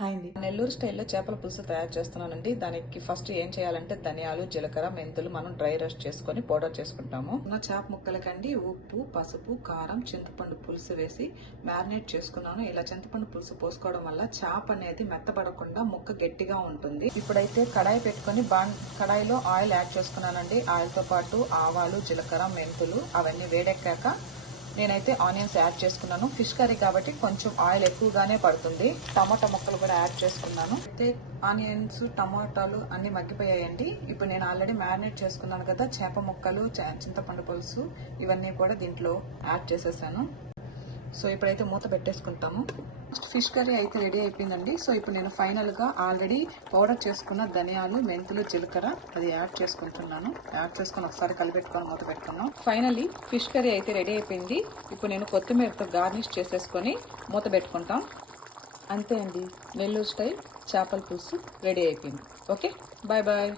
Hi అండి, నెల్లూరు స్టైల్లో చేపల పులుసు తయారు చేస్తున్నానండి. దానికి ఫస్ట్ ఏం చేయాలంటే ధనియాలు, జీలకర్ర, మెంతులు మనం డ్రై రోస్ట్ చేసుకొని పౌడర్ చేసుకుంటాము. చేప ముక్కలకండి ఉప్పు, పసుపు, కారం, చింతపండు పులుసు వేసి మ్యారినేట్ చేసుకున్నాను. ఇలా చింతపండు పులుసు పోసుకోవడం వల్ల చేప అనేది మెత్తపడకుండా ముక్క గట్టిగా ఉంటుంది. ఇప్పుడైతే కడాయి పెట్టుకొని కడాయిలో ఆయిల్ యాడ్ చేసుకున్నానండి. ఆయిల్ తో పాటు ఆవాలు, జీలకర్ర, మెంతులు అవన్నీ వేడెక్కాక నేనైతే ఆనియన్స్ యాడ్ చేసుకున్నాను. ఫిష్ కర్రీ కాబట్టి కొంచెం ఆయిల్ ఎక్కువగానే పడుతుంది. టమాటా ముక్కలు కూడా యాడ్ చేసుకున్నాను. అయితే ఆనియన్స్, టమాటాలు అన్ని మగ్గిపోయాయండి. ఇప్పుడు నేను ఆల్రెడీ మ్యారినేట్ చేసుకున్నాను కదా చేప ముక్కలు, చింతపండు పులుసు ఇవన్నీ కూడా దీంట్లో యాడ్ చేసేసాను. సో ఇప్పుడైతే మూత పెట్టేసుకుంటాము. ఫిష్ కర్రీ అయితే రెడీ అయిపోయిందండి. సో ఇప్పుడు నేను ఫైనల్ గా ఆల్రెడీ పౌడర్ చేసుకున్న ధనియాలు, మెంతులు, జీలకర్ర అది యాడ్ చేసుకుంటున్నాను. యాడ్ చేసుకుని ఒకసారి కలిపెట్టుకొని మూత పెట్టుకున్నాం. ఫైనల్లీ ఫిష్ కర్రీ అయితే రెడీ అయిపోయింది. ఇప్పుడు నేను కొత్తిమీరతో గార్నిష్ చేసేసుకొని మూత పెట్టుకుంటాం. అంతే అండి, నెల్లూరు స్టైల్ చేపల పులుసు రెడీ అయిపోయింది. Okay, bye bye.